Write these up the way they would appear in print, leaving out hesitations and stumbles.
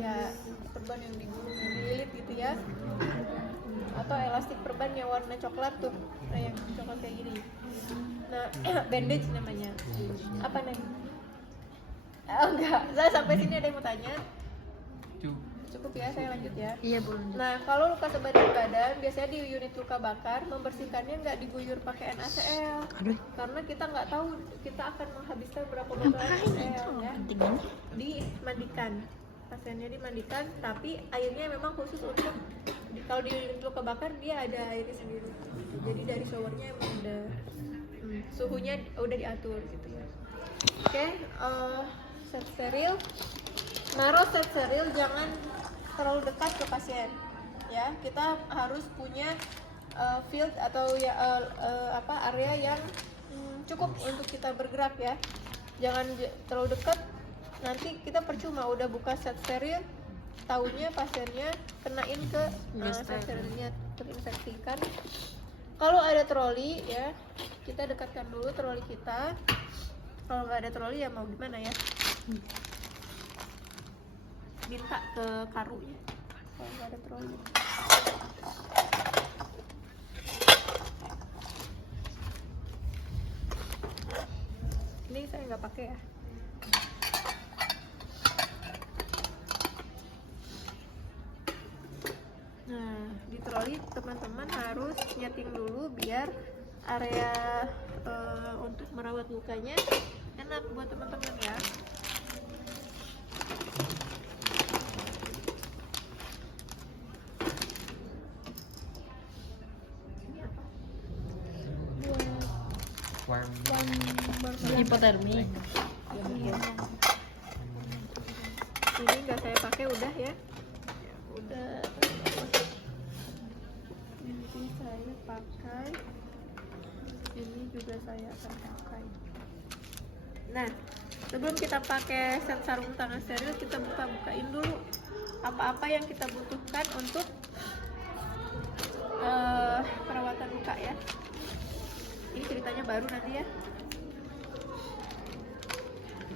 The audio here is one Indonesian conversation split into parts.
ya perban yang digulung, yang dililit gitu ya, atau elastik perban yang warna coklat tuh, nah yang coklat kayak gini. Nah bandage namanya. Apa nih? Oh enggak, saya sampai sini ada yang mau tanya? Cukup ya, saya lanjut ya. Iya, boleh. Nah, kalau luka sebagian badan, biasanya di unit luka bakar, membersihkannya nggak diguyur pakai NaCl. Karena kita nggak tahu kita akan menghabiskan berapa botol NaCl ya. Dimandikan, pasiennya dimandikan, tapi airnya memang khusus untuk, kalau di unit luka bakar dia ada airnya sendiri. Jadi dari showernya emang udah suhunya udah diatur gitu ya. Oke, set steril. Naruh set steril jangan terlalu dekat ke pasien ya, kita harus punya field atau ya area yang cukup untuk kita bergerak ya, jangan terlalu dekat, nanti kita percuma udah buka set steril taunya pasiennya kenain ke set sterilnya, terinfeksikan. Kalau ada troli ya, kita dekatkan dulu troli kita, kalau nggak ada troli ya mau gimana ya, minta ke karunya kalau nggak ada troli. Ini saya nggak pakai ya. Nah di troli teman-teman harus nyeting dulu biar area untuk merawat lukanya enak buat teman-teman ya. Hipotermi. Iya. Ini nggak saya pakai udah ya. Udah. Ini saya pakai. Ini juga saya akan pakai. Nah, sebelum kita pakai set sarung tangan steril, kita buka-bukain dulu apa-apa yang kita butuhkan untuk perawatan luka ya. Ini ceritanya baru nanti ya.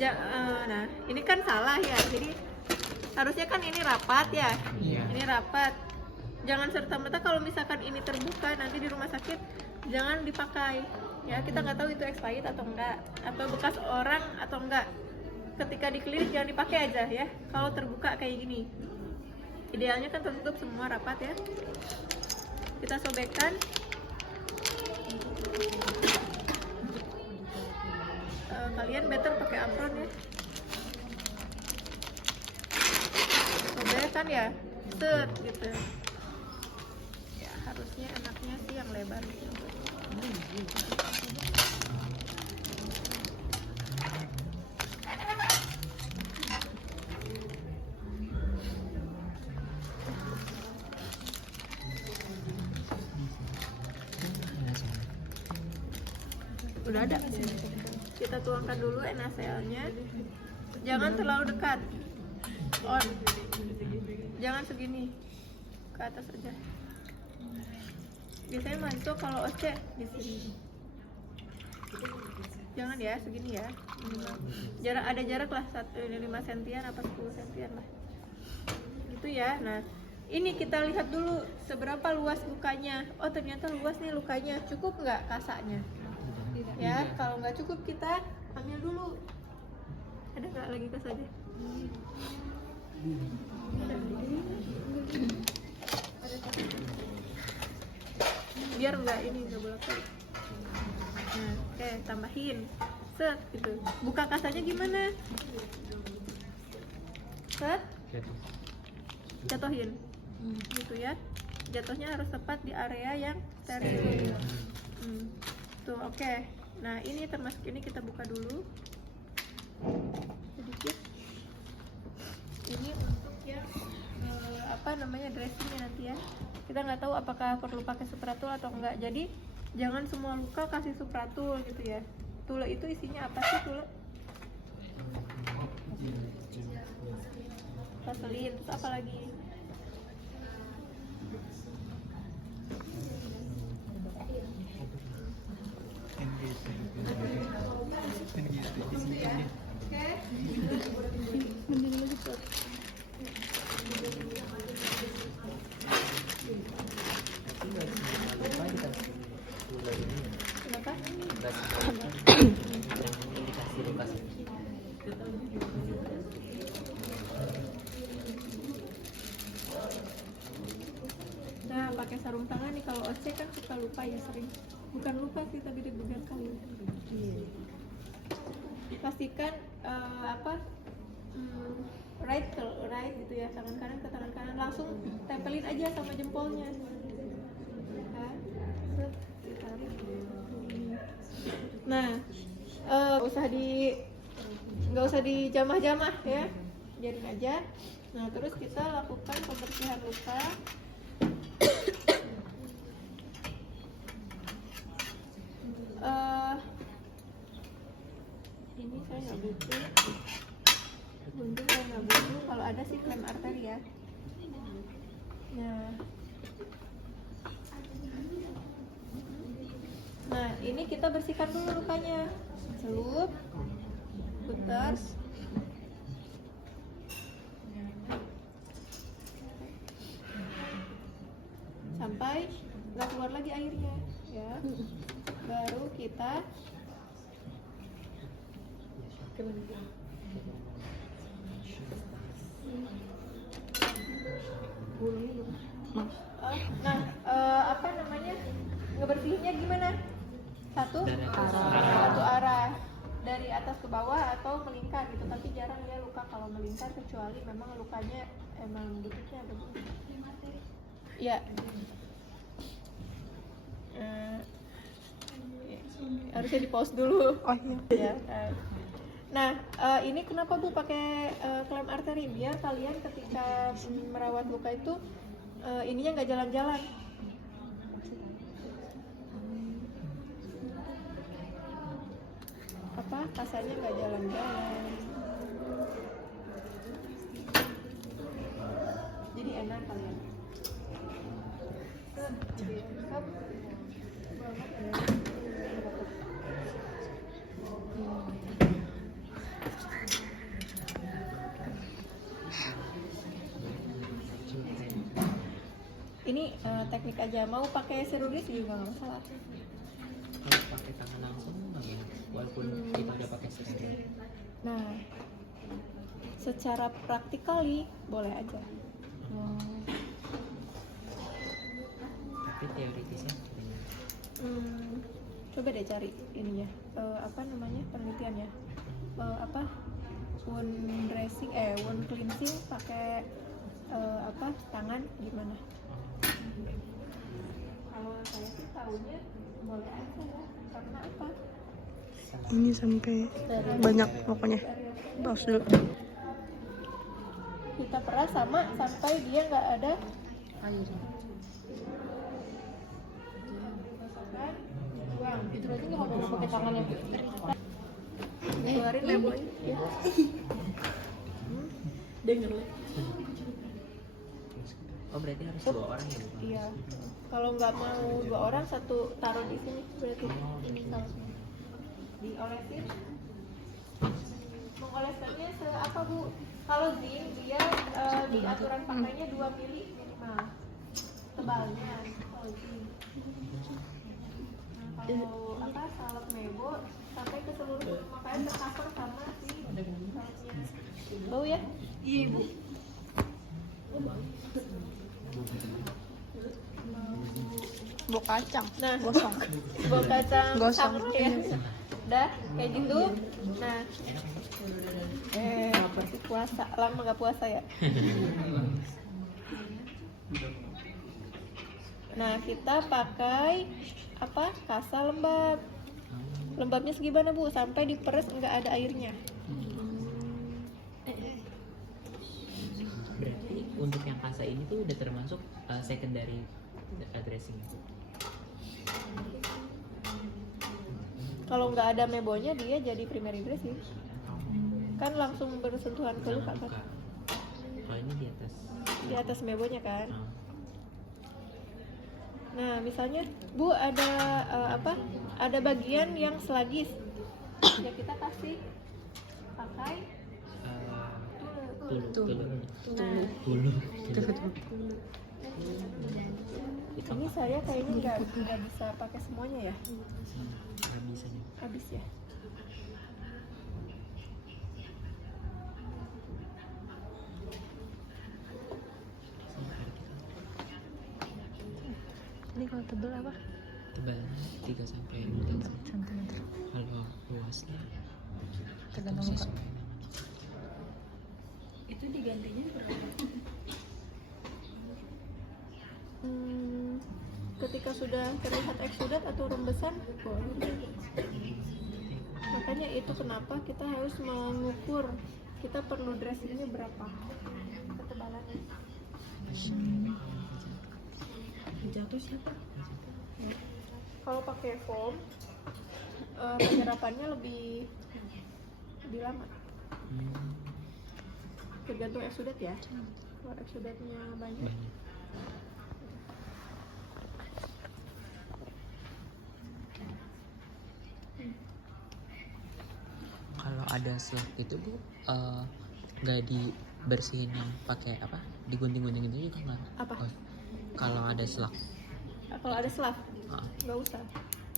Nah, ini kan salah ya. Jadi harusnya kan ini rapat ya. Iya. Ini rapat. Jangan serta-merta kalau misalkan ini terbuka nanti di rumah sakit jangan dipakai. Ya, kita nggak tahu itu expired atau enggak, atau bekas orang atau enggak. Ketika di klinik jangan dipakai aja ya. Kalau terbuka kayak gini. Idealnya kan tertutup semua rapat ya. Kita sobekkan. Kalian better pakai apron ya. Sobekkan ya. Set gitu. Ya, harusnya enaknya sih yang lebar gitu. Udah ada. Kita tuangkan dulu NaCl-nya. Jangan terlalu dekat. On. Jangan segini. Ke atas aja. Biasanya masuk kalau OC di sini. Jangan ya, segini ya. Jarak, ada jarak lah 5 sentian apa 10 sentian lah. Gitu ya. Nah, ini kita lihat dulu seberapa luas lukanya. Oh, ternyata luas nih lukanya. Cukup nggak kasanya? Ya, kalau nggak cukup kita ambil dulu. Ada nggak lagi kasanya? Biar nggak ini nggak bolak-balik. Nah, oke, tambahin. Set gitu. Buka kasanya gimana? Set. Jatuhin. Gitu ya. Jatuhnya harus tepat di area yang steril. Tuh, oke. Nah, ini termasuk ini kita buka dulu. Sedikit. Ini untuk yang dressingnya nanti ya. Kita nggak tahu apakah perlu pakai supratul atau enggak. Jadi jangan semua luka kasih supratul gitu ya. Tule itu isinya apa sih tule? Vaselin, terus apa lagi? Oke. sarung tangan nih, kalau OC kan suka lupa ya sering. Bukan lupa sih, tapi deg-degan kali. Pastikan right ke right gitu ya, tangan kanan ke tangan kanan, langsung tempelin aja sama jempolnya kan. Set, ditarik. Nah, nggak usah dijamah-jamah ya, biarin aja. Nah, terus kita lakukan pembersihan luka. Ini saya nggak butuh, gunting saya nggak butuh. Kalau ada sih klem arteri ya. Nah, ini kita bersihkan dulu lukanya. Celup, putar. Sampai nggak keluar lagi airnya ya. Baru kita ngebersihinnya gimana? Satu arah dari atas ke bawah atau melingkar gitu, tapi jarang ya luka kalau melingkar, kecuali memang lukanya emang bentuknya ada ya. Harusnya di pause dulu. Oh iya. Nah, ini kenapa Bu pakai klem arteri? Biar kalian ketika merawat luka itu ininya nggak jalan-jalan. Kasarnya nggak jalan-jalan. Jadi enak kalian. Ini teknik aja, mau pakai serulis juga nggak masalah. Kalau pakai tangan langsung walaupun kita udah pakai steril. Nah, secara praktikali boleh aja. Tapi teoritisnya coba deh cari ininya, penelitiannya. Wound dressing, wound cleansing pakai tangan gimana? Kalau saya sih tahunya boleh aja ya, karena apa? Ini sampai banyak pokoknya. Pause dulu. Kita peras sampai dia nggak ada air. Buang. Itu berarti nggak harus pakai tangan ya? Keluarin lemoy. Ya. Dengar. Oh berarti harus 2 orang ya? Iya. Kalau nggak mau 2 orang, satu taruh di sini berarti. Ini sausnya. Diolesin. Mengolesannya seapa Bu? Kalau zinc dia di aturan pakainya 2 mili minimal tebalnya. Kalau zinc. Nah, kalau salep mebo sampai ke seluruh, makanya tercover sama si sausnya. Bau ya? Iya Bu. Bau kacang. Nah, Gosong. bau kacang Gosong. saus ya. Udah kayak gitu. Nah, masih puasa, lama nggak puasa ya. Nah, kita pakai kasa lembab. Lembabnya segimana Bu? Sampai diperes nggak ada airnya. Berarti untuk yang kasa ini tuh udah termasuk secondary dressing. Kalau nggak ada mebonya dia jadi primary dressing. Kan langsung bersentuhan ke luka kan? Kalau ini Di atas mebonya kan? Nah, misalnya Bu ada ada bagian yang selagis, ya kita kasih pakai tulu. Ini saya kayaknya nggak bisa pakai semuanya ya. Habis ya. Kalau tebel apa? Tebalnya 3 sampai 4 cm. Kalau luasnya Tergantung itu muka. sesuai nama kita. Itu digantinya berapa? Ketika sudah terlihat eksudat atau rembesan boleh. Makanya itu kenapa kita harus mengukur kita perlu dressingnya berapa ketebalannya. Jatuh siapa? Kalau pakai foam penyerapannya lebih lama, tergantung eksudat ya. Kalau eksudatnya banyak Banyak. Kalau ada slug itu Bu, nggak dibersihin yang pakai apa? Digunting-gunting itu juga nggak? apa? Oh, kalau ada slug. Kalau ada slaf Ah, nggak usah,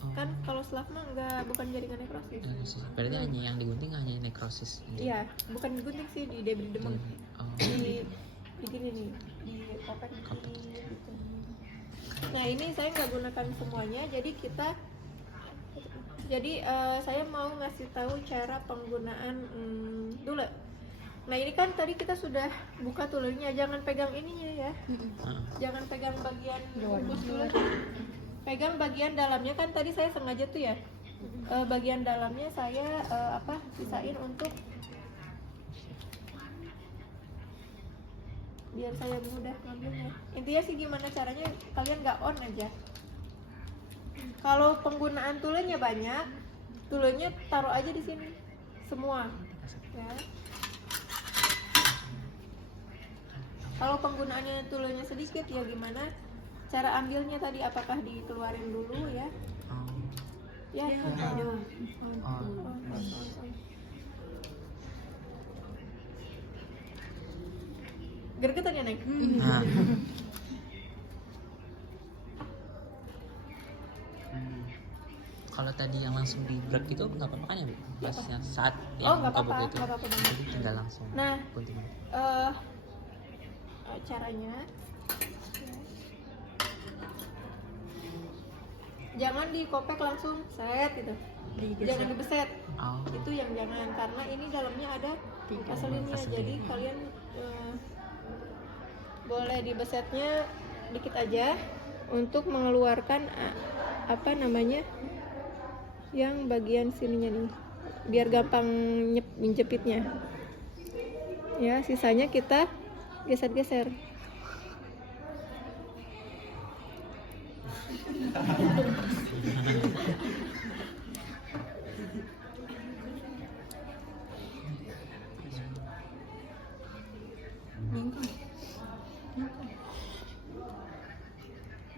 oh, kan kalau slaf mah bukan jaringan nekrosis. nekrosis. Berarti hanya yang digunting hanya nekrosis. Iya, bukan digunting sih, di debridement demam. Oh, Di gini nih, di kopek gini gitu. Nah ini saya nggak gunakan semuanya, jadi saya mau ngasih tahu cara penggunaan dulu. Nah ini kan tadi kita sudah buka tulurnya, jangan pegang ininya ya, jangan pegang bagian bungkus dulu, pegang bagian dalamnya. Kan tadi saya sengaja tuh ya, bagian dalamnya saya sisain untuk biar saya mudah ngambilnya. Intinya sih gimana caranya, kalian nggak on aja. Kalau penggunaan tulenya banyak, tulenya taruh aja di sini semua ya. Kalau penggunaannya tulenya sedikit ya gimana cara ambilnya tadi, apakah dikeluarin dulu ya ya gergetan ya Neng? Nah. Kalau tadi yang langsung di break itu nggak apa-apa kan ya Bu? Biasanya saat yang nggak buka apa-apa, buku itu, nggak apa-apa banget. jadi tinggal langsung Nah, gunting. Caranya jangan dikopek langsung set gitu, jangan dibeset. Oh. Itu yang jangan, karena ini dalamnya ada vaselinnya. Jadi kalian boleh dibesetnya dikit aja untuk mengeluarkan yang bagian sininya nih, biar gampang menjepitnya ya. Sisanya kita geser-geser.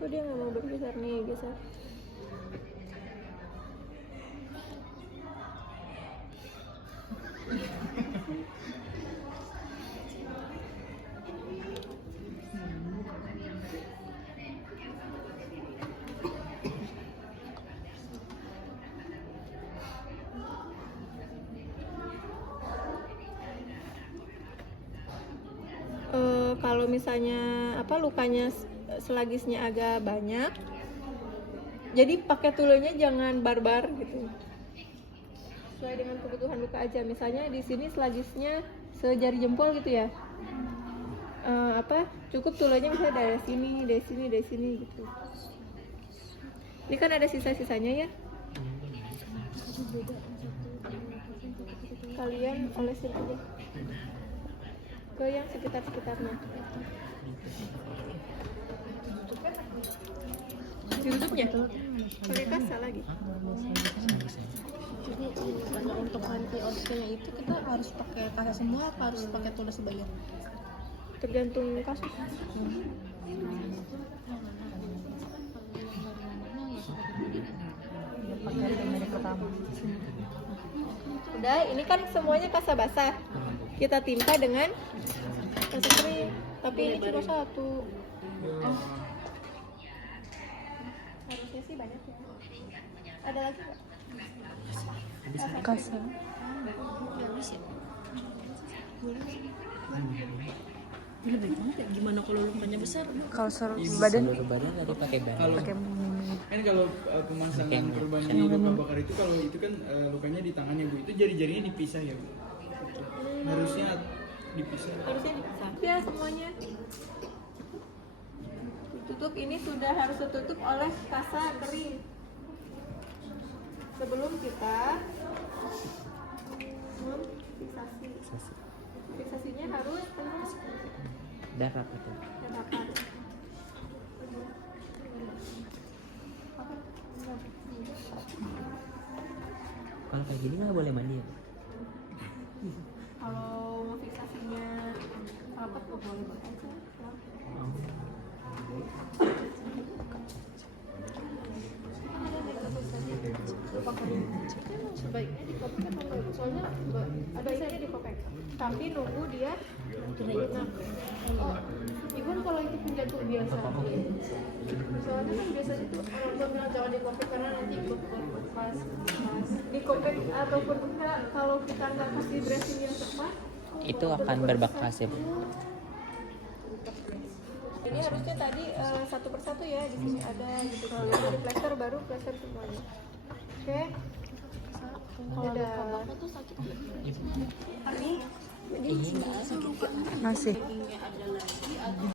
Kok dia nggak mau bergeser nih, geser. Kalau misalnya lukanya selagisnya agak banyak, jadi pakai tulurnya jangan barbar gitu, sesuai dengan kebutuhan luka aja. Misalnya di sini selagisnya sejari jempol gitu ya, cukup tulurnya misalnya dari sini gitu. Ini kan ada sisa-sisanya ya, kalian olesin aja ke yang sekitar-sekitarnya. Ditutupnya pakai kasa lagi. Jadi kalau untuk anti oxidnya itu kita harus pakai kasa semua apa harus pakai tulis sebagian? Tergantung kasus. Udah, ini kan semuanya kasa basah. Kita timpa dengan kasa kering. Tapi ini cuma satu. Harusnya sih banyak ya. Ada lagi nggak? Kasa. Lebih banget ya, gimana kalau lukanya besar? Kalau seluruh badan Seluruh badan tadi pakai band. Kalau pakai kan kalau pemasangan perban di luka bakar itu kalau itu kan lukanya di tangannya Bu, itu jari-jarinya dipisah ya Bu? Harusnya dipisah. Harusnya dipisah ya semuanya. Tutup, ini sudah harus tertutup oleh kasa kering sebelum kita fiksasi. Fiksasinya harus penuh Dan rapat itu. dan rapat. Kalau kayak gini nggak boleh mandi ya? Kalau mau fiksasinya rapat nggak boleh pakai aja. Oh. Sebaiknya dikopek atau enggak? Soalnya ada isinya dikopek. Tapi nunggu dia lunak. Even kalau itu pun jatuh biasa. Soalnya kan biasanya tuh orang tua bilang jangan dikopek karena nanti ikut pas dikopek ataupun enggak, kalau kita nggak kasih dressing yang tepat Itu akan berbekas ya, Bu? ini harusnya tadi satu persatu ya, di sini ada gitu. Kalau dari plester baru plester semuanya. Oke. Kalau luka bakar tuh sakit nggak? Iya. masih. Dagingnya ada lagi atau